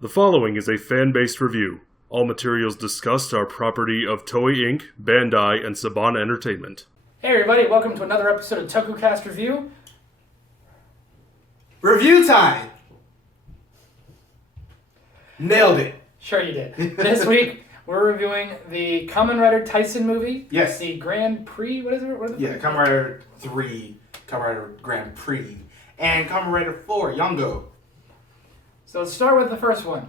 The following is a fan-based review. All materials discussed are property of Toei Inc., Bandai, and Saban Entertainment. Hey everybody, welcome to another episode of Tokucast Review. Review time! Nailed it. Sure you did. This week, we're reviewing the Kamen Rider Taisen movie. Yes. The Grand Prix, what is it? Yeah, Kamen Rider 3, Kamen Rider Grand Prix, and Kamen Rider 4, Yongo. So let's start with the first one.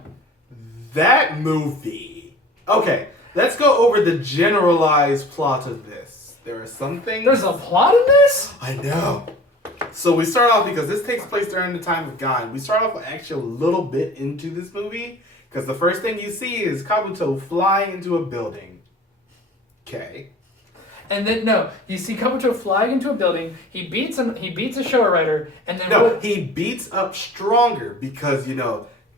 That movie. Okay, let's go over the generalized plot of this. There are some things... There's a plot in this? I know. So we start off, because this takes place during the time of Gan, we start off actually a little bit into this movie, because the first thing you see is Kabuto flying into a building. Okay. And then, no, you see Kabuto flying into a building, he beats a Showa Rider, and then... No, he beats up Stronger, because,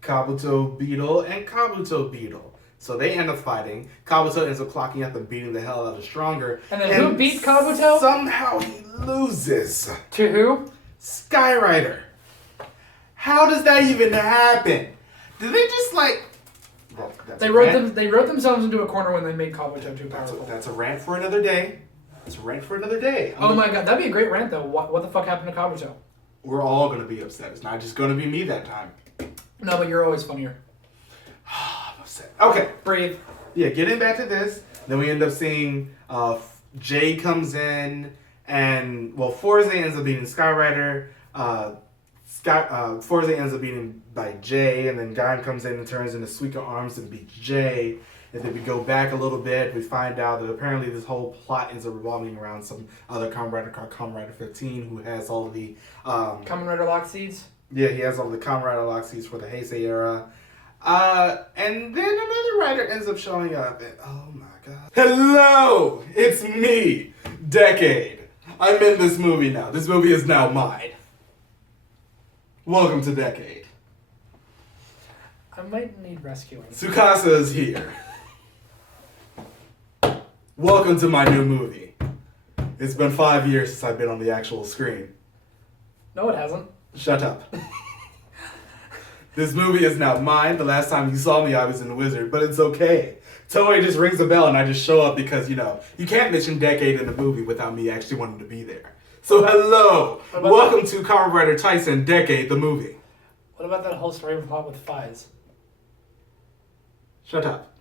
Kabuto Beetle and Kabuto Beetle. So they end up fighting. Kabuto ends up clocking up and beating the hell out of Stronger. And then who beat Kabuto? Somehow he loses. To who? Sky Rider. How does that even happen? Did they just They wrote themselves into a corner when they made Kabuto too powerful. That's a rant for another day. Oh my god, that'd be a great rant though. What the fuck happened to Kabuto? We're all going to be upset. It's not just going to be me that time. No, but you're always funnier. I'm upset. Okay. Breathe. Yeah, getting back to this, then we end up seeing Jay comes in, and, Forza ends up beating Sky Rider. Forza ends up beaten by Jay, and then Guy comes in and turns into Suika Arms and beats Jay. And then we go back a little bit, we find out that apparently this whole plot ends up revolving around some other Kamen Rider called Kamen Rider 15, who has all of the... Kamen Rider Lock Seeds? Yeah, he has all the Kamen Rider Lock Seeds for the Heisei era. And then another writer ends up showing up, and oh my god. Hello! It's me, Dec-I. I'm in this movie now. This movie is now mine. Welcome to Dec-I. I might need rescuing. Tsukasa is here. Welcome to my new movie. It's been 5 years since I've been on the actual screen. No, it hasn't. Shut up. This movie is now mine. The last time you saw me, I was in The Wizard, but it's okay. Toei just rings a bell and I just show up because, you can't mention Dec-I in the movie without me actually wanting to be there. So hello! Welcome to Kamen Rider Taisen, Dec-I, the movie. What about that whole story plot with Fies? Shut up.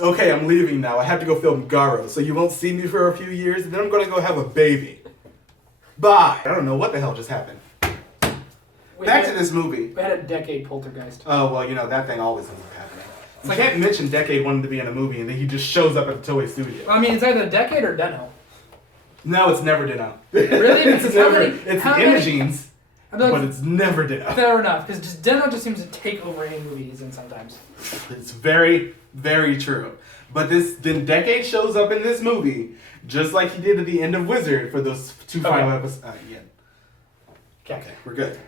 Okay, I'm leaving now. I have to go film Garo, so you won't see me for a few years, and then I'm going to go have a baby. Bye! I don't know what the hell just happened. Back to this movie. We had a Dec-I poltergeist. Oh, well, that thing always ends up happening. You can't mention Dec-I wanted to be in a movie, and then he just shows up at the Toei studio. I mean, it's either Dec-I or Den-O. No, it's never Den-O. Really? It's never. It's Imogines. But it's never Den-O. Fair enough, because Den-O just seems to take over any movie he's in sometimes. It's very, very true. But then Dec-I shows up in this movie, just like he did at the end of Wizard for those two final episodes. Yeah. Okay, we're good.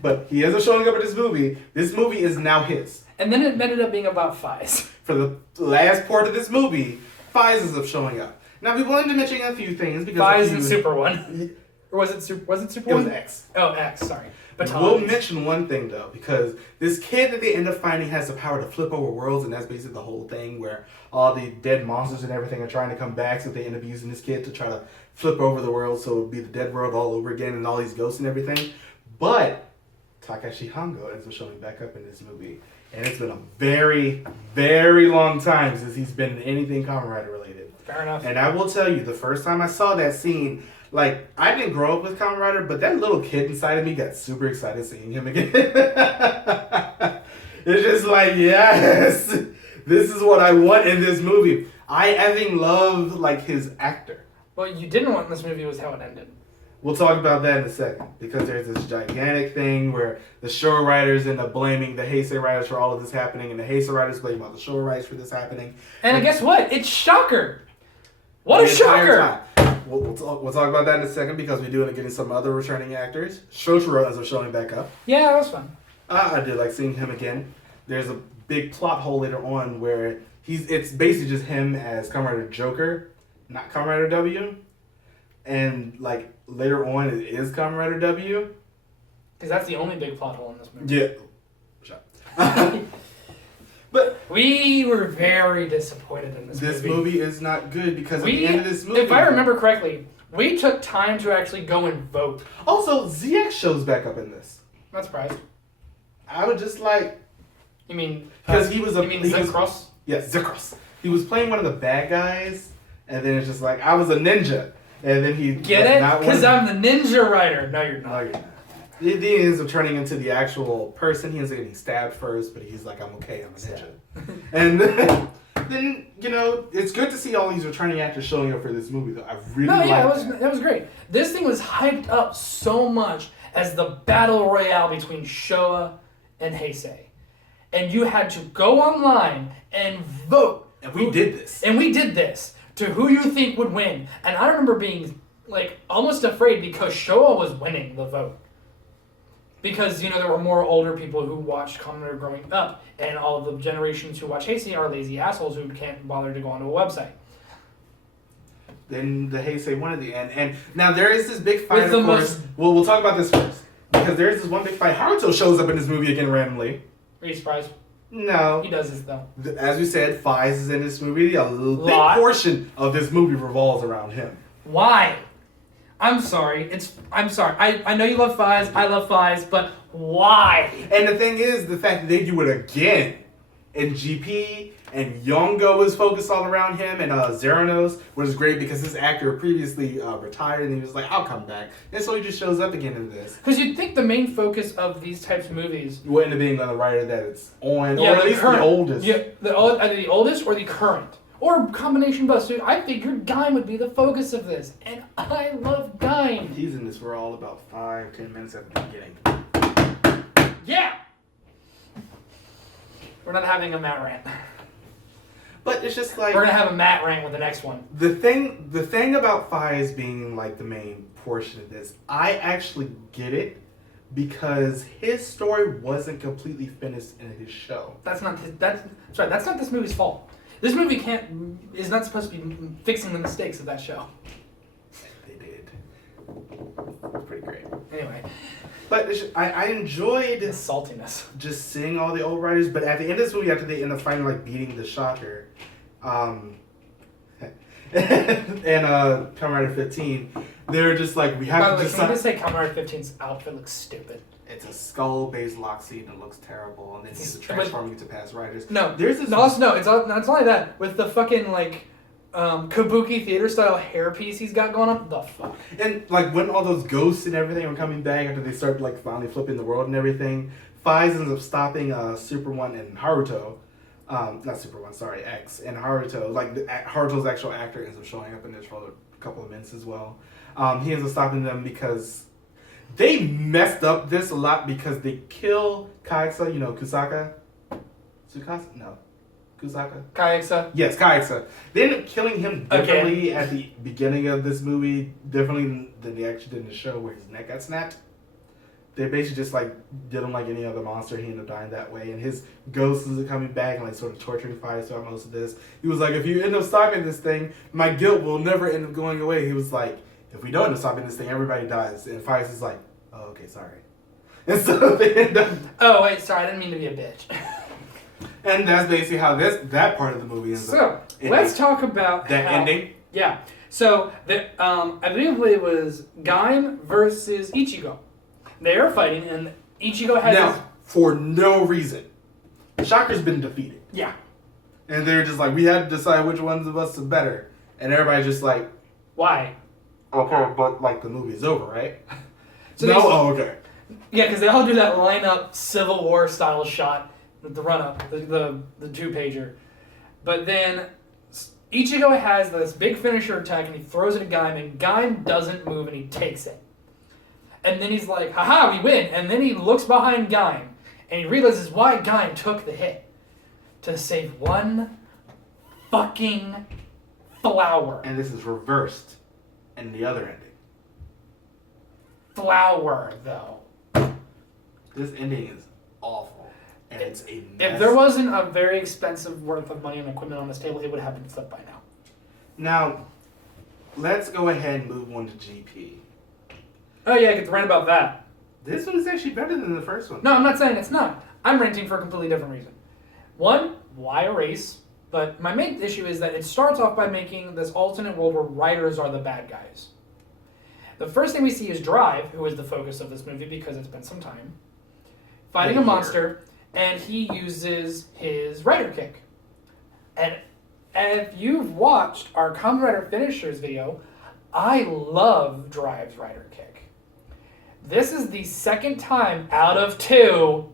But he ends up showing up in this movie. This movie is now his. And then it ended up being about Fies. For the last part of this movie, Fies ends up showing up. Now, we wanted to mention a few things because... Fies and Super One. Or was it Super One? It was X. Oh, X, sorry. We'll mention one thing, though, because this kid that they end up finding has the power to flip over worlds, and that's basically the whole thing, where all the dead monsters and everything are trying to come back, so they end up using this kid to try to flip over the world, so it would be the dead world all over again, and all these ghosts and everything. But Takashi Hongo ends up showing back up in this movie, and it's been a very, very long time since he's been in anything Kamen Rider related. Fair enough. And I will tell you, the first time I saw that scene... I didn't grow up with Kamen Rider, but that little kid inside of me got super excited seeing him again. It's just yes, this is what I want in this movie. I effing love, his actor. What you didn't want in this movie was how it ended. We'll talk about that in a second, because there's this gigantic thing where the Showa Riders end up blaming the Heisei Riders for all of this happening, and the Heisei Riders blame all the Showa Riders for this happening. And guess what? It's Shocker! What a shocker! We'll talk about that in a second because we do end up getting some other returning actors. Shotaro ends up showing back up. Yeah, that was fun. I did like seeing him again. There's a big plot hole later on where it's basically just him as Kamen Rider Joker, not Kamen Rider W. And later on it is Kamen Rider W. Because that's the only big plot hole in this movie. Yeah. Shut. But we were very disappointed in this movie. This movie is not good because at the end of this movie... If I remember correctly, we took time to actually go and vote. Also, ZX shows back up in this. Not surprised. I would just like... You mean... Because he was a... You mean Zekros? Yes, Zekros. He was playing one of the bad guys, and then it's just like, I was a ninja. And then he... Get it? Because I'm the Ninja Rider. No, you're not. No, you're not. He ends up turning into the actual person. He ends up getting stabbed first, but he's like, I'm okay, I'm a ninja. And then, you know, it's good to see all these returning actors showing up for this movie, though. I really liked that was great. This thing was hyped up so much as the battle royale between Showa and Heisei. And you had to go online and vote. And we did this. And we did this to who you think would win. And I remember being, like, almost afraid because Showa was winning the vote. Because, you know, there were more older people who watched Kamen Rider growing up, and all of the generations who watch Heisei are lazy assholes who can't bother to go onto a website. Then the Heisei won at the end. And now there is this big fight, of course. Well, we'll talk about this first. Because there is this one big fight. Haruto shows up in this movie again randomly. Are you surprised? No. He does this, though. As we said, Fies is in this movie. A big portion of this movie revolves around him. Why? I'm sorry. I'm sorry. I know you love Fies. I love Fies, but why? And the thing is, the fact that they do it again in GP, and Yongo is focused all around him, and Zeranos, which is great because this actor previously retired, and he was like, I'll come back. And so he just shows up again in this. Because you'd think the main focus of these types of movies would end up being on the writer that it's on, or at least the oldest. Yeah, either the oldest or the current. Or combination both. Dude, I figured Gaim would be the focus of this. And I love Gaim. He's in this for all about 5-10 minutes at the beginning. Yeah! We're not having a Matt rant. But it's just like... We're going to have a Matt rant with the next one. The thing about Fies being like the main portion of this, I actually get it because his story wasn't completely finished in his show. That's not this movie's fault. This movie is not supposed to be fixing the mistakes of that show. They did. It's pretty great. Anyway. But I enjoyed the saltiness. Just seeing all the old writers, but at the end of this movie, after they end up finally like beating the Shocker, and Kamen Rider 15, they're just like, we have to decide. Can I just say Kamen Rider 15's outfit looks stupid? It's a skull-based lock scene that looks terrible, and then he's transforming into past riders. No, there's this. No, it's not only that. With the fucking like kabuki theater style hairpiece he's got going on, the fuck. And like when all those ghosts and everything are coming back after they start like finally flipping the world and everything, Fies ends up stopping Super One and Haruto. Not Super One, sorry, X and Haruto. Like Haruto's actual actor ends up showing up in this for a couple of minutes as well. He ends up stopping them because they messed up this a lot because they kill Kaisa, you know, Kusaka? Tsukasa? No. Kusaka? Kaisa? Yes, Kaisa. They end up killing him differently at the beginning of this movie, differently than they actually did in the show where his neck got snapped. They basically just like did him like any other monster. He ended up dying that way. And his ghost is coming back and like sort of torturing Fies throughout most of this. He was like, if you end up stopping this thing, my guilt will never end up going away. He was like, if we don't end up stopping this thing, everybody dies. And Fies is like, oh, okay, sorry. And so they end up... Oh, wait, sorry, I didn't mean to be a bitch. And that's basically how that part of the movie ends up. So, let's talk about that ending. Yeah. So, I believe it was Gaim versus Ichigo. They are fighting, and Ichigo has... Now, for no reason. Shocker's been defeated. Yeah. And they're just like, we had to decide which ones of us are better. And everybody's just like... Why? Okay, but like the movie's over, right? So okay. Yeah, because they all do that lineup Civil War style shot, the run up, the 2-pager. But then Ichigo has this big finisher attack and he throws it at Gaim, and Gaim doesn't move and he takes it. And then he's like, haha, we win. And then he looks behind Gaim and he realizes why Gaim took the hit. To save one fucking flower. And this is reversed in the other ending. Flower, though. This ending is awful. And it's a mess. If there wasn't a very expensive worth of money and equipment on this table, it would have been flipped by now. Now, let's go ahead and move on to GP. Oh yeah, I get to rant about that. This one is actually better than the first one. No, I'm not saying it's not. I'm ranting for a completely different reason. One, why a race? But my main issue is that it starts off by making this alternate world where riders are the bad guys. The first thing we see is Drive, who is the focus of this movie because it's been some time, fighting a monster, and he uses his rider kick. And if you've watched our Kamen Rider Finishers video, I love Drive's rider kick. This is the second time out of 2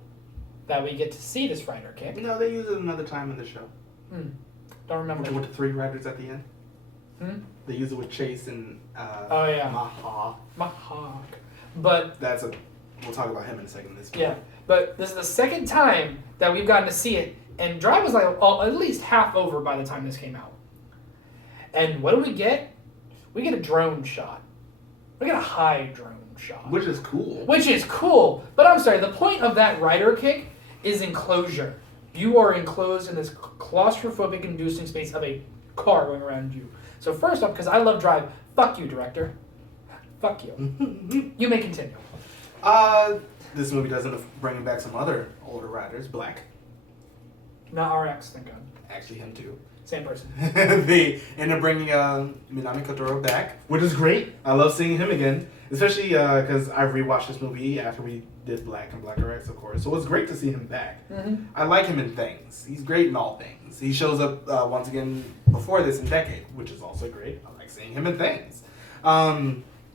that we get to see this rider kick. No, they use it another time in the show. Don't remember. With the 3 riders at the end. They use it with Chase and Mahawk. But we'll talk about him in a second. but this is the second time that we've gotten to see it, and Drive was like at least half over by the time this came out. And what do we get? We get a drone shot. We get a high drone shot. Which is cool. But I'm sorry, the point of that rider kick is enclosure. You are enclosed in this claustrophobic inducing space of a car going around you. So first off, because I love Drive, fuck you, director. Fuck you. You may continue. This movie does end up bringing back some other older riders. Black. Not RX, thank God. Actually, him too. Same person. They end up bringing Minami Kotaro back, which is great. I love seeing him again, especially because I rewatched this movie after we did Black and Black RX, of course. So it was great to see him back. Mm-hmm. I like him in things. He's great in all things. He shows up once again before this in Dec-I, which is also great. I like seeing him in things.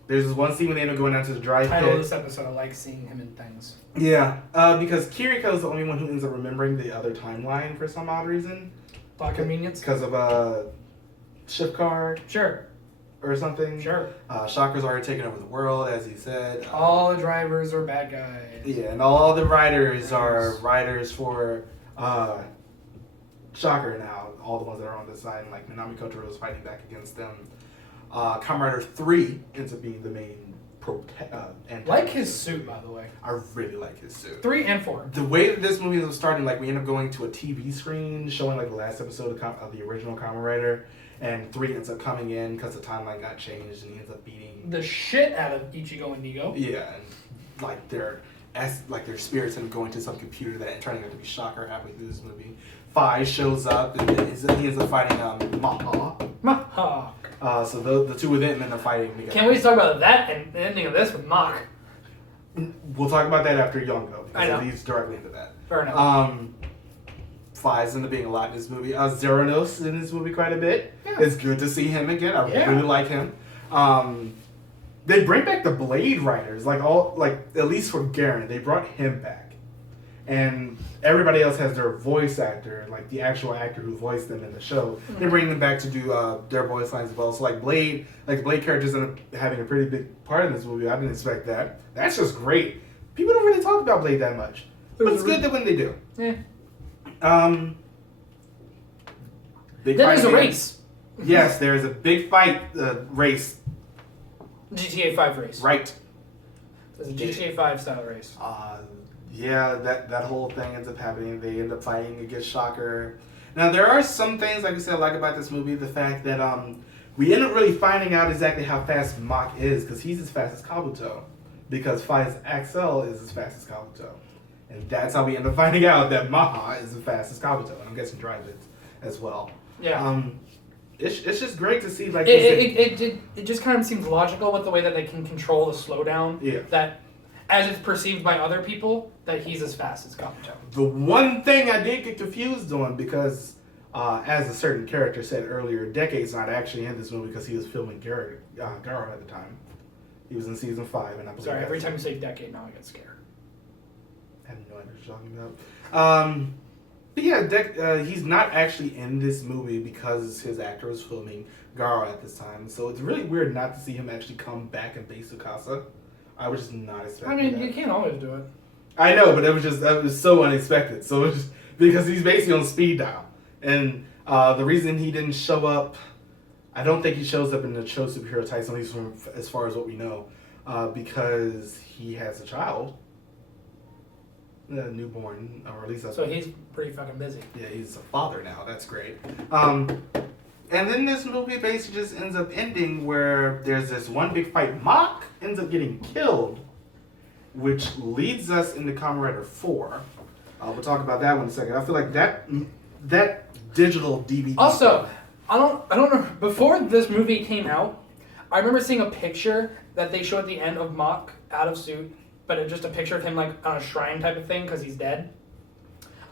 There's this one scene when they end up going down to the drive Title pit. of this episode, I like seeing him in things. Yeah, because Kiriko is the only one who ends up remembering the other timeline for some odd reason. Plot convenience? Because of a shift card? Sure. Or something? Sure. Shocker's already taken over the world, as he said. All the drivers are bad guys. Yeah, and all the riders are riders for Shocker now. All the ones that are on this side, and like Minami Kotaro is fighting back against them. Kamen Rider 3 ends up being the main like his suit, by the way. I really like his suit. 3 and 4. The way that this movie is starting, like we end up going to a TV screen showing like the last episode of the original Kamen Rider, and 3 ends up coming in because the timeline got changed, and he ends up beating the shit out of Ichigo and Nigo. Yeah, and like their spirits end up going to some computer that and turning out to be Shocker halfway through this movie. 5 shows up and he ends up fighting Mahawk. So the two of them end up fighting together. Can't wait to talk about that and the ending of this with Mach. We'll talk about that after Yongo, because I know. it leads directly into that. Fair enough. 5's end up being a lot in this movie. Zeronos in this movie quite a bit. Yeah. It's good to see him again. I really like him. They bring back the Blade Riders, at least for Garen, they brought him back. And everybody else has their voice actor, like the actual actor who voiced them in the show. Mm-hmm. They bring them back to do their voice lines as well. So the Blade characters end up having a pretty big part in this movie. I didn't expect that. That's just great. People don't really talk about Blade that much, but it's good that when they do. Yeah. Then there's a race. Yes, there's a big fight race. GTA 5 race. Right. There's a GTA 5 style race. Yeah, that whole thing ends up happening. They end up fighting against Shocker. Now, there are some things, like I said, I like about this movie. The fact that we end up really finding out exactly how fast Mach is, because he's as fast as Kabuto. Because Fi's Axel is as fast as Kabuto. And that's how we end up finding out that Maha is as fast as Kabuto. And I'm guessing Drive it as well. Yeah. It's just great to see, it just kind of seems logical with the way that they can control the slowdown. Yeah. That, as it's perceived by other people, that he's as fast as Kabuto. The one thing I did get confused on, because as a certain character said earlier, Dec-I's not actually in this movie because he was filming Garo at the time. He was in season 5, and I believe. Sorry, every time you say Dec-I, now I get scared. I have no idea what you're talking about. But yeah, he's not actually in this movie because his actor was filming Garo at this time. So it's really weird not to see him actually come back and base Tsukasa. I was just not expecting that. You can't always do it. I know, but that was so unexpected. So it was just, because he's basically on speed dial. And the reason he didn't show up, I don't think he shows up in the show Superhero Taisen, at least as far as what we know, because he has a child. Newborn, or at least that's. So he's pretty fucking busy. Yeah, he's a father now. That's great. And then this movie basically just ends up ending where there's this one big fight. Mach ends up getting killed. which leads us into Kamen Rider 4. We'll talk about that one in a second. I feel like that digital DVD. Also, I don't know. Before this movie came out, I remember seeing a picture that they show at the end of Mach out of suit, but it's just a picture of him like on a shrine type of thing because he's dead.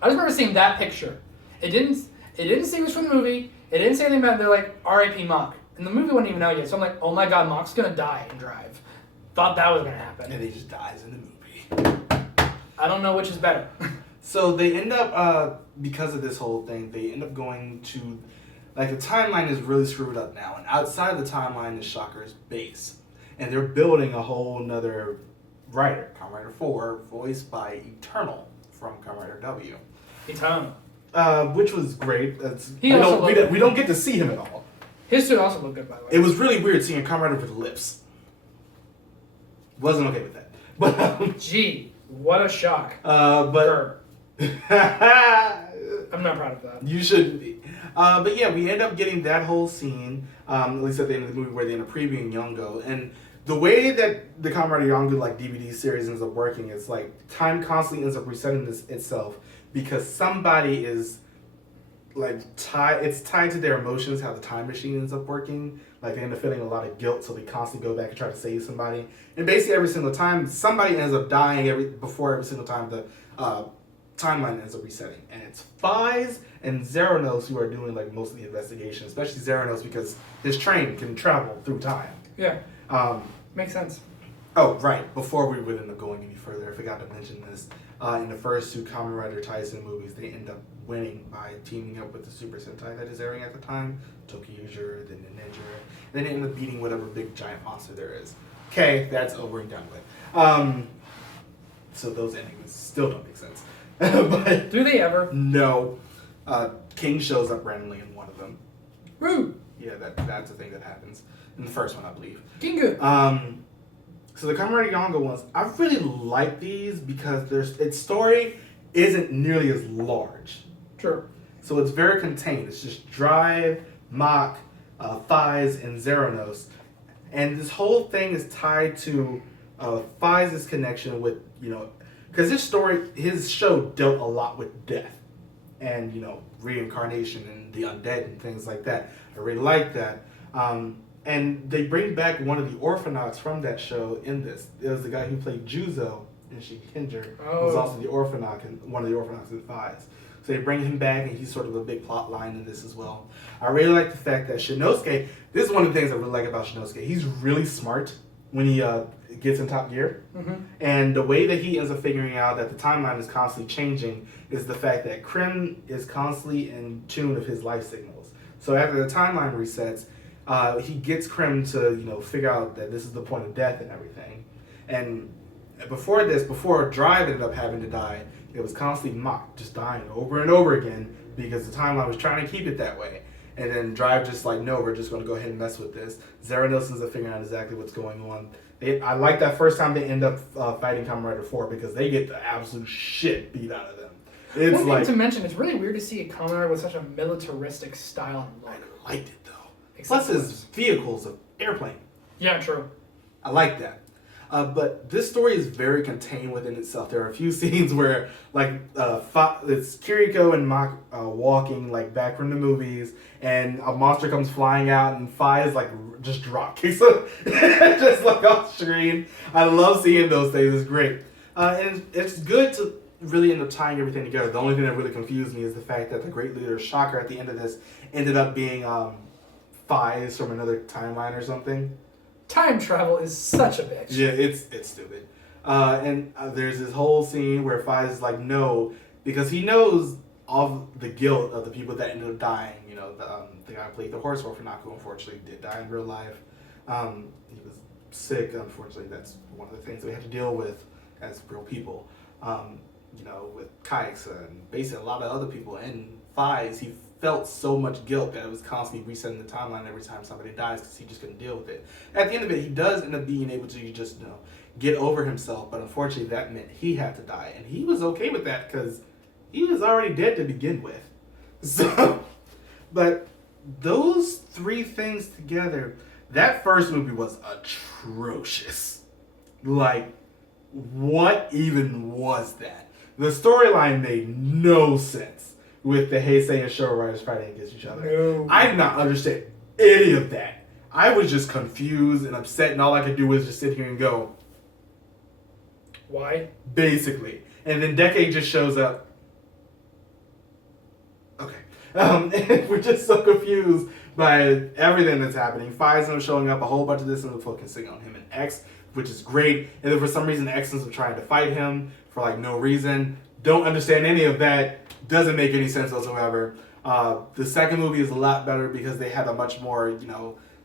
I just remember seeing that picture. It didn't say it was from the movie. It didn't say anything about it. They're like R.I.P. Mach, and the movie wasn't even out yet. So I'm like, oh my god, Mach's gonna die in Drive. Thought that was gonna happen. And he just dies in the movie. I don't know which is better. So they end up, because of this whole thing, they end up going to, like, the timeline is really screwed up now. And outside of the timeline is Shocker's base. And they're building a whole nother writer, Kamen Rider 4, voiced by Eternal from Kamen Rider W. Eternal. Which was great. We don't get to see him at all. His suit also looked good, by the way. It was really weird seeing a Kamen Rider with lips. Wasn't okay with that. But gee, what a shock. But I'm not proud of that. You shouldn't be. But yeah, we end up getting that whole scene, at least at the end of the movie, where they end up previewing Yongo. And the way that the Kamen Rider Yongo DVD series ends up working is like time constantly ends up resetting itself because somebody is like it's tied to their emotions, how the time machine ends up working. Like they end up feeling a lot of guilt, so they constantly go back and try to save somebody. And basically every single time, somebody ends up dying before every single time the timeline ends up resetting. And it's Fies and Zeranos who are doing like most of the investigation, especially Zeranos because his train can travel through time. Yeah. Makes sense. Oh, right. Before we would end up going any further, I forgot to mention this. In the first two Kamen Rider Taisen movies, they end up winning by teaming up with the Super Sentai that is airing at the time, Tokucast, then the Ninja, then they end up beating whatever big giant monster there is. Okay, that's over and done with. So those endings still don't make sense. But do they ever? No. King shows up randomly in one of them. Woo! Yeah, that's a thing that happens. In the first one, I believe. Kingu. So the Kamen Rider Yongo ones, I really like these because its story isn't nearly as large. Sure. So it's very contained. It's just Drive, Mach, Fies, and Zeranos. And this whole thing is tied to Fies' connection with, because his show dealt a lot with death and, reincarnation and the undead and things like that. I really like that. And they bring back one of the orphanauts from that show in this. It was the guy who played Juzo in Shikinger, who was also the orphanaut, one of the orphanauts in Fies. So they bring him back, and he's sort of a big plot line in this as well. I really like the fact that Shinosuke, this is one of the things I really like about Shinosuke. He's really smart when he gets in Top Gear. Mm-hmm. And the way that he ends up figuring out that the timeline is constantly changing is the fact that Krim is constantly in tune with his life signals. So after the timeline resets, he gets Krim to, figure out that this is the point of death and everything. And before Drive ended up having to die, it was constantly Mach just dying over and over again because the timeline was trying to keep it that way. And then Drive just like, no, we're just going to go ahead and mess with this. Zeranos ends up figuring out exactly what's going on. I like that first time they end up fighting Kamen Rider 4 because they get the absolute shit beat out of them. It's one thing to mention, it's really weird to see a Kamen Rider with such a militaristic style and look. I liked it though. Plus his vehicle's an airplane. Yeah, true. I like that. But this story is very contained within itself. There are a few scenes where, it's Kiriko and Mach walking, back from the movies, and a monster comes flying out, and Fies, just drop kicks it, just, off screen. I love seeing those things. It's great. And it's good to really end up tying everything together. The only thing that really confused me is the fact that the great leader, Shocker, at the end of this, ended up being Fies from another timeline or something. Time travel is such a bitch. Yeah, it's stupid. And there's this whole scene where Fies is like, no, because he knows of the guilt of the people that ended up dying. The guy who played the horse orphanage, who unfortunately did die in real life. He was sick, unfortunately. That's one of the things we have to deal with as real people. With Kaixa and basically a lot of other people. And Fies, he felt so much guilt that it was constantly resetting the timeline every time somebody dies because he just couldn't deal with it. At the end of it, he does end up being able to just get over himself, but unfortunately that meant he had to die, and he was okay with that because he was already dead to begin with. So, but those three things together, that first movie was atrocious. what even was that? The storyline made no sense with the Heisei and Showa Riders fighting against each other. No. I did not understand any of that. I was just confused and upset, and all I could do was just sit here and go, why? basically. And then Dec-I just shows up. Okay. And we're just so confused by everything that's happening. Phison showing up, a whole bunch of this, and we're focusing on him and X, which is great. And then for some reason, X is trying to fight him for like no reason. Don't understand any of that. Doesn't make any sense whatsoever. The second movie is a lot better because they had a much more,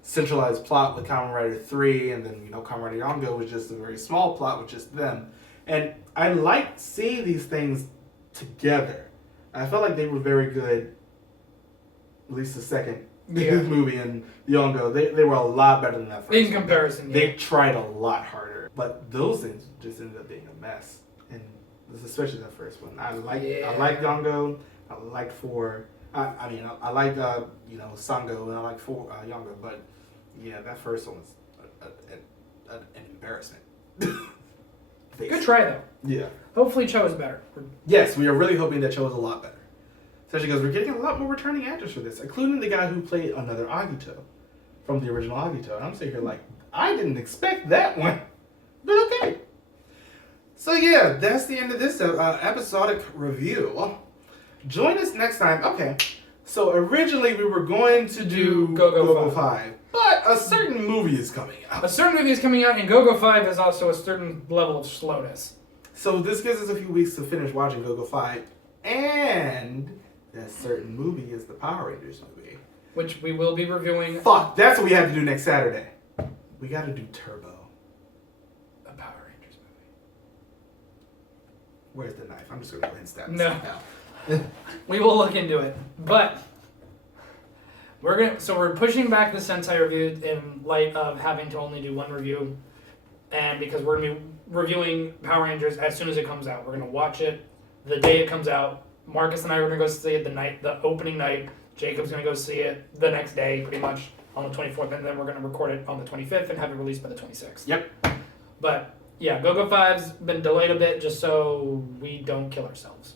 centralized plot with Kamen Rider 3, and then, Kamen Rider Yongo was just a very small plot with just them. And I like seeing these things together. I felt like they were very good, at least the second movie and Yongo. They were a lot better than that first In comparison, They tried a lot harder. But those things just ended up being a mess. And especially that first one. I like Yongo. I like 4. I like Sango, and I like Yongo, but yeah, that first one was an embarrassment. Good try though. Yeah. Hopefully Cho is better. Yes, we are really hoping that Cho is a lot better. Especially because we're getting a lot more returning actors for this, including the guy who played another Agito from the original Agito. And I'm sitting here like, I didn't expect that one, but okay. So yeah, that's the end of this episodic review. Join us next time. Okay, so originally we were going to do Go-Go 5, but a certain movie is coming out. A certain movie is coming out, and Go-Go 5 has also a certain level of slowness. So this gives us a few weeks to finish watching Go-Go 5, and that certain movie is the Power Rangers movie. Which we will be reviewing. Fuck, that's what we have to do next Saturday. We gotta do Turbo. A Power Rangers movie. Where's the knife? I'm just gonna go ahead and stab this No. now. We will look into it, but we're pushing back the Sentai review in light of having to only do one review, and because we're gonna be reviewing Power Rangers as soon as it comes out. We're gonna watch it the day it comes out. Marcus and I are gonna go see it the opening night. Jacob's gonna go see it the next day, pretty much on the 24th, and then we're gonna record it on the 25th and have it released by the 26th. Yep. But yeah, Go-Go 5's been delayed a bit just so we don't kill ourselves.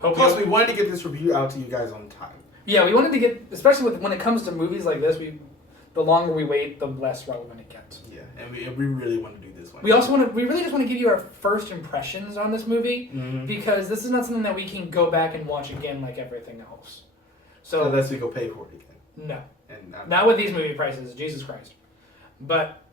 Plus, we wanted to get this review out to you guys on time. Yeah, we wanted to get, especially when it comes to movies like this, the longer we wait, the less relevant it gets. Yeah, and we really want to do this one. We really just want to give you our first impressions on this movie, because this is not something that we can go back and watch again like everything else. So unless we go pay for it again. No. And not with these movie prices, Jesus Christ. But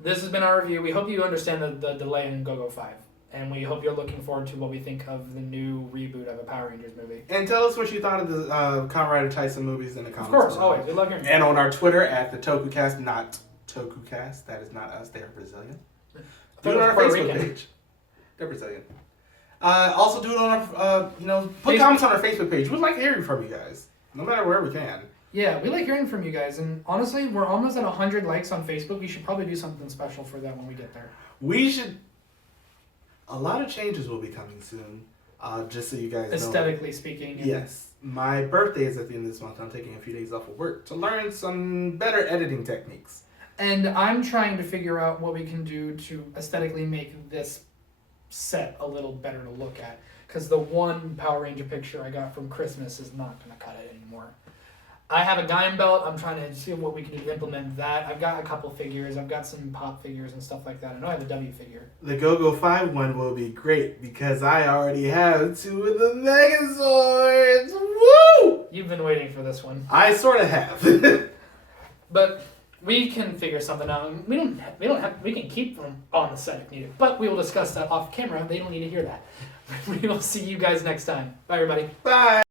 this has been our review. We hope you understand the delay in Go-Go 5. And we hope you're looking forward to what we think of the new reboot of a Power Rangers movie. And tell us what you thought of the Kamen Rider Taisen movies in the comments. Of course, always. We love hearing And on our Twitter at the Tokucast, not Tokucast. That is not us. They are Brazilian. Do it on our Facebook page. They're Brazilian. Also do it on our, put comments on our Facebook page. We'd like hearing from you guys, no matter where we can. Yeah, we like hearing from you guys. And honestly, we're almost at 100 likes on Facebook. We should probably do something special for that when we get there. We should. A lot of changes will be coming soon, just so you guys know. Aesthetically speaking. Yes. My birthday is at the end of this month. I'm taking a few days off of work to learn some better editing techniques. And I'm trying to figure out what we can do to aesthetically make this set a little better to look at. Because the one Power Ranger picture I got from Christmas is not going to cut it anymore. I have a Gaim belt. I'm trying to see what we can do to implement that. I've got a couple figures. I've got some pop figures and stuff like that. I know I have a W figure. The Go-Go 5 one will be great because I already have 2 of the Megazords. Woo! You've been waiting for this one. I sort of have. But we can figure something out. We can keep them on the set if needed. But we will discuss that off camera. They don't need to hear that. We will see you guys next time. Bye, everybody. Bye.